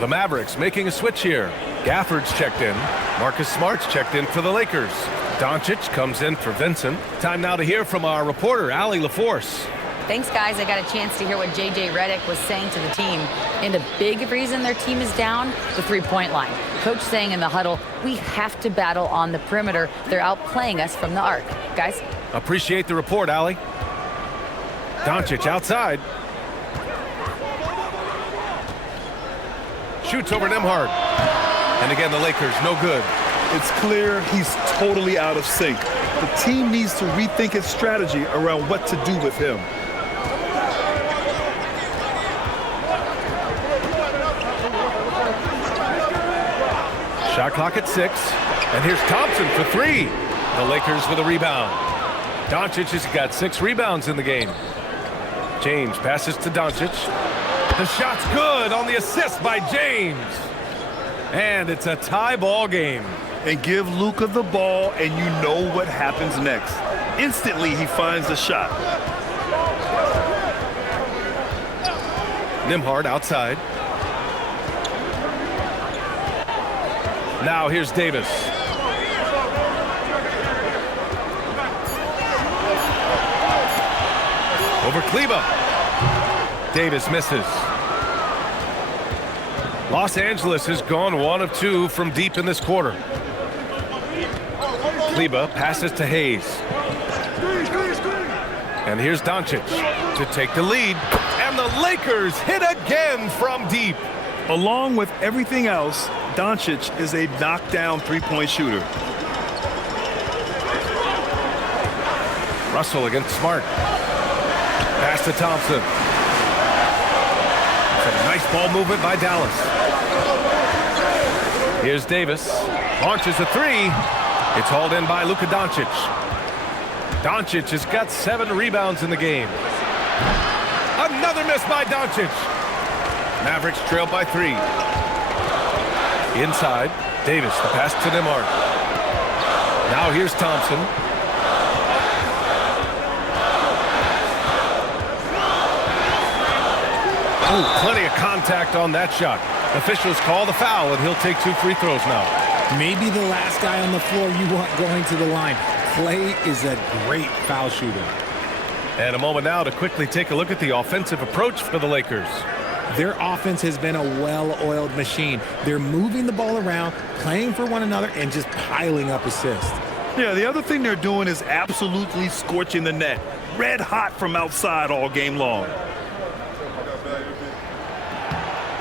The Mavericks making a switch here. Gafford's checked in. Marcus Smart's checked in for the Lakers. Doncic comes in for Vincent. Time now to hear from our reporter, Allie LaForce. Thanks, guys. I got a chance to hear what J.J. Redick was saying to the team. And a big reason their team is down, the three-point line. Coach saying in the huddle, we have to battle on the perimeter. They're outplaying us from the arc. Guys? Appreciate the report, Allie. Doncic outside. Shoots over Nembhard. And again, the Lakers, no good. It's clear he's totally out of sync. The team needs to rethink its strategy around what to do with him. Shot clock at 6. And here's Thompson for 3. The Lakers with a rebound. Doncic has got 6 rebounds in the game. James passes to Doncic. The shot's good on the assist by James. And it's a tie ball game. And give Luka the ball, and you know what happens next. Instantly, he finds a shot. Nembhard outside. Now here's Davis. Over Kleber. Davis misses. Los Angeles has gone 1 of 2 from deep in this quarter. Kleber passes to Hayes. And here's Doncic to take the lead. And the Lakers hit again from deep. Along with everything else, Doncic is a knockdown three-point shooter. Russell against Smart. Pass to Thompson. Some nice ball movement by Dallas. Here's Davis. Launches a three. It's hauled in by Luka Doncic. Doncic has got 7 rebounds in the game. Another miss by Doncic. Mavericks trail by 3. Inside, Davis, the pass to Nembhard. Now here's Thompson. Oh, plenty of contact on that shot. Officials call the foul, and he'll take 2 free throws now. Maybe the last guy on the floor you want going to the line. Clay is a great foul shooter. And a moment now to quickly take a look at the offensive approach for the Lakers. Their offense has been a well-oiled machine. They're moving the ball around, playing for one another, and just piling up assists. Yeah, the other thing they're doing is absolutely scorching the net. Red hot from outside all game long.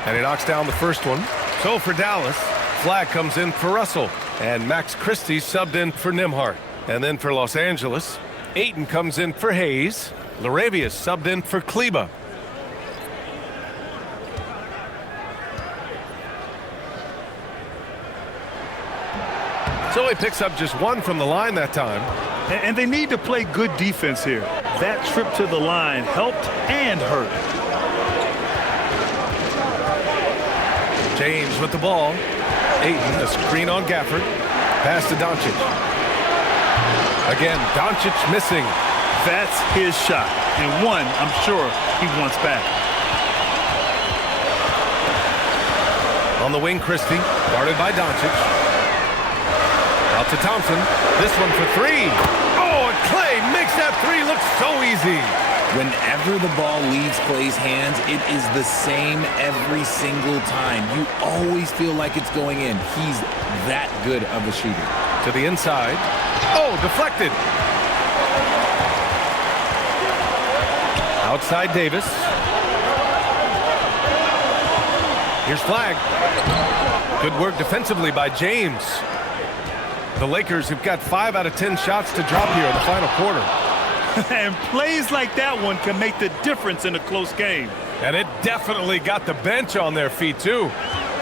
And he knocks down the first one. So for Dallas, flag comes in for Russell. And Max Christie subbed in for Nembhard. And then for Los Angeles, Ayton comes in for Hayes. LaRavia subbed in for Kleber. So he picks up just 1 from the line that time. And they need to play good defense here. That trip to the line helped and hurt. James with the ball. Ayton, a screen on Gafford. Pass to Doncic. Again, Doncic missing. That's his shot. And one, I'm sure, he wants back. On the wing, Christie, guarded by Doncic. Out to Thompson. This one for 3. Oh, and Clay makes that 3 look so easy. Whenever the ball leaves Clay's hands, it is the same every single time. You always feel like it's going in. He's that good of a shooter. To the inside. Oh, deflected. Outside Davis. Here's flag. Good work defensively by James. The Lakers have got 5 out of 10 shots to drop here in the final quarter. And plays like that one can make the difference in a close game. And it definitely got the bench on their feet, too.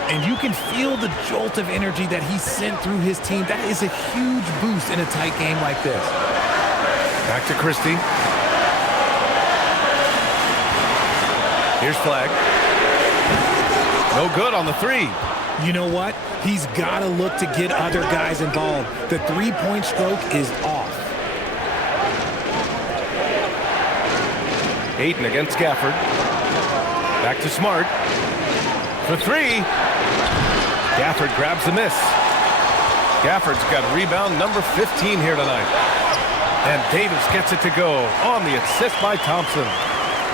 And you can feel the jolt of energy that he sent through his team. That is a huge boost in a tight game like this. Back to Christie. Here's flag. No good on the 3. You know what? He's got to look to get other guys involved. The three-point stroke is off. Ayton against Gafford. Back to Smart. For 3. Gafford grabs the miss. Gafford's got rebound number 15 here tonight. And Davis gets it to go on the assist by Thompson.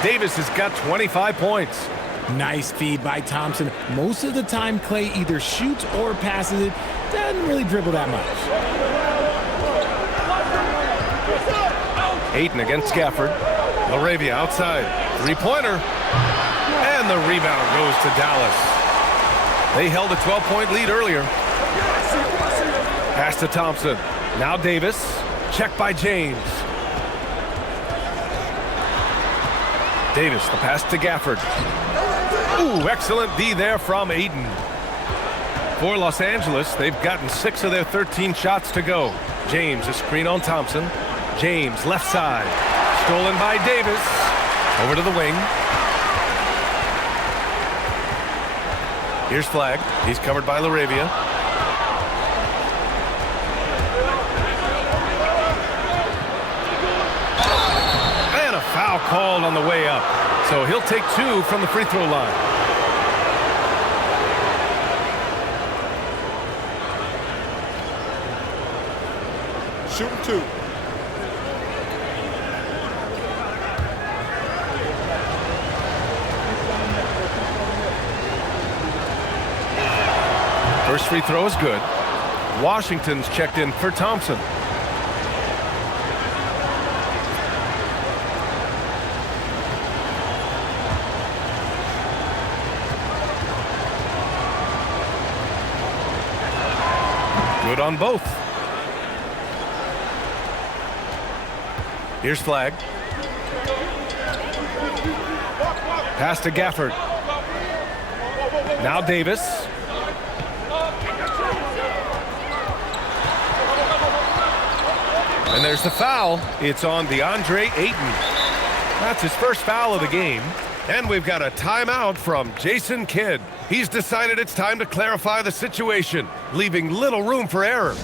Davis has got 25 points. Nice feed by Thompson. Most of the time, Clay either shoots or passes it. Doesn't really dribble that much. Ayton against Gafford. LaRavia outside. 3-pointer. And the rebound goes to Dallas. They held a 12-point lead earlier. Pass to Thompson. Now Davis. Checked by James. Davis, the pass to Gafford. Ooh, excellent D there from Ayton. For Los Angeles, they've gotten 6 of their 13 shots to go. James, a screen on Thompson. James, left side. Stolen by Davis. Over to the wing. Here's flag. He's covered by LaRavia. Foul called on the way up. So he'll take 2 from the free throw line. Shooting 2. First free throw is good. Washington's checked in for Thompson. Good on both. Here's Flag. Pass to Gafford. Now Davis. And there's the foul. It's on DeAndre Ayton. That's his first foul of the game. And we've got a timeout from Jason Kidd. He's decided it's time to clarify the situation, leaving little room for error.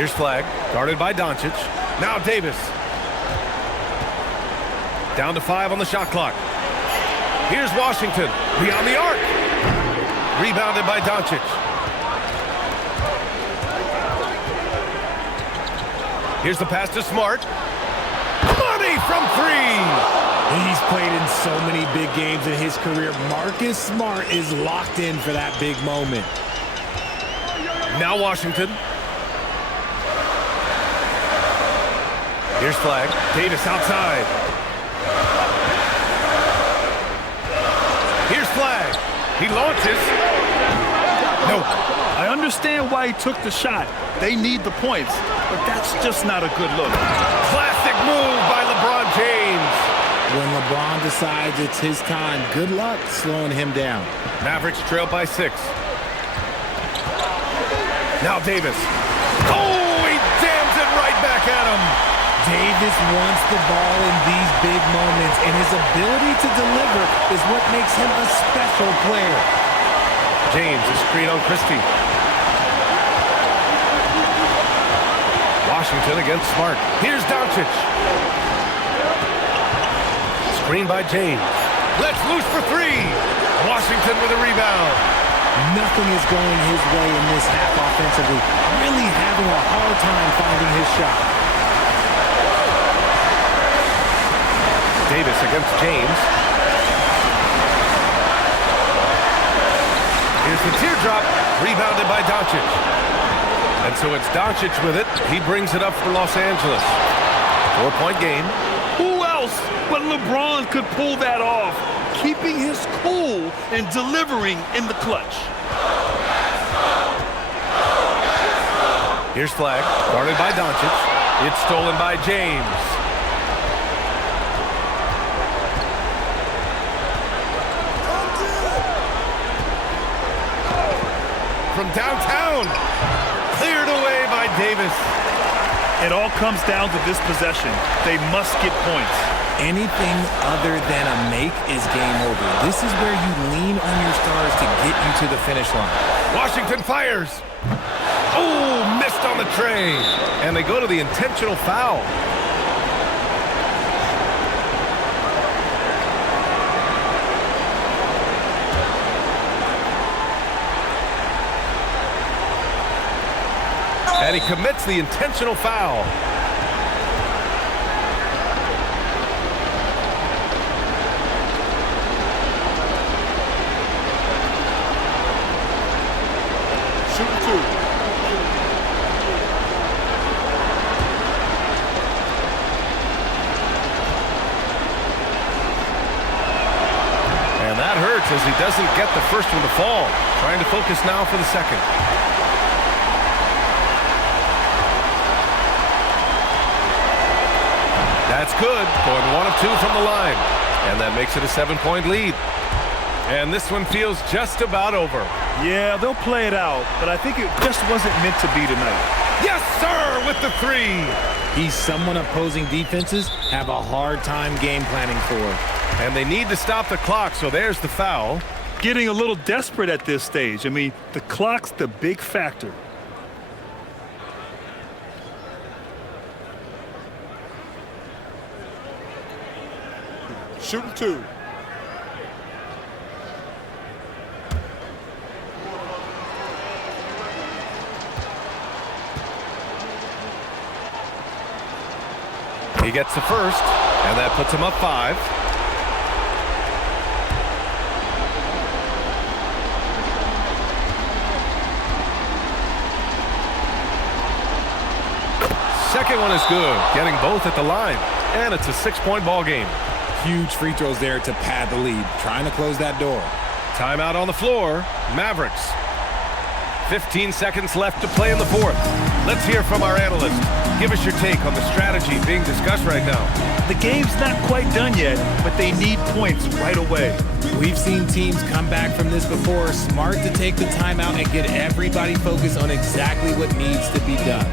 Here's Flag, guarded by Doncic. Now Davis. Down to 5 on the shot clock. Here's Washington, beyond the arc. Rebounded by Doncic. Here's the pass to Smart. Money from 3. He's played in so many big games in his career. Marcus Smart is locked in for that big moment. Now Washington. Here's Flag. Davis outside. Here's Flag. He launches. No. I understand why he took the shot. They need the points, but that's just not a good look. Classic move by LeBron James. When LeBron decides it's his time, good luck slowing him down. Mavericks trail by 6. Now Davis. Oh, he jams it right back at him. Davis wants the ball in these big moments, and his ability to deliver is what makes him a special player. James, a screen on Christie. Washington against Smart. Here's Doncic. Screen by James. Let's loose for 3. Washington with a rebound. Nothing is going his way in this half offensively. Really having a hard time finding his shot. Davis against James. Here's the teardrop, rebounded by Doncic. And so it's Doncic with it. He brings it up for Los Angeles. 4-point game. Who else but LeBron could pull that off, keeping his cool and delivering in the clutch? Here's Flag, guarded by Doncic. It's stolen by James. From downtown, Cleared away by Davis. It all comes down to this possession. They must get points. Anything other than a make is game over. This is where you lean on your stars to get you to the finish line. Washington fires. Oh, missed on the tray. And they go to the intentional foul. And he commits the intentional foul. Shooting 2. And that hurts as he doesn't get the first one to fall. Trying to focus now for the second. That's good. Going 1 of 2 from the line. And that makes it a 7-point lead. And this one feels just about over. Yeah, they'll play it out, but I think it just wasn't meant to be tonight. Yes, sir, with the 3. He's someone opposing defenses have a hard time game planning for. And they need to stop the clock, so there's the foul. Getting a little desperate at this stage. I mean, the clock's the big factor. Shooting 2. He gets the first, and that puts him up 5. Second one is good, getting both at the line. And it's a 6-point ball game. Huge free throws there to pad the lead. Trying to close that door. Timeout on the floor. Mavericks. 15 seconds left to play in the 4th. Let's hear from our analyst. Give us your take on the strategy being discussed right now. The game's not quite done yet, but they need points right away. We've seen teams come back from this before. Smart to take the timeout and get everybody focused on exactly what needs to be done.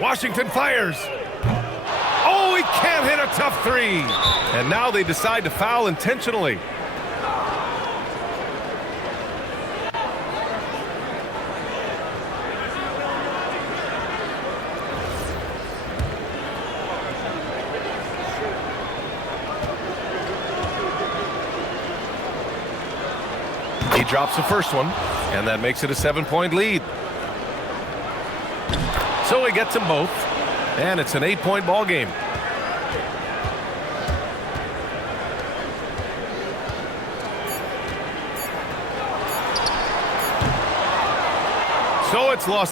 Washington fires. Oh, he can't hit a tough 3. And now they decide to foul intentionally. He drops the first one, and that makes it a 7-point lead. So he gets them both, and it's an 8-point ball game. So it's Los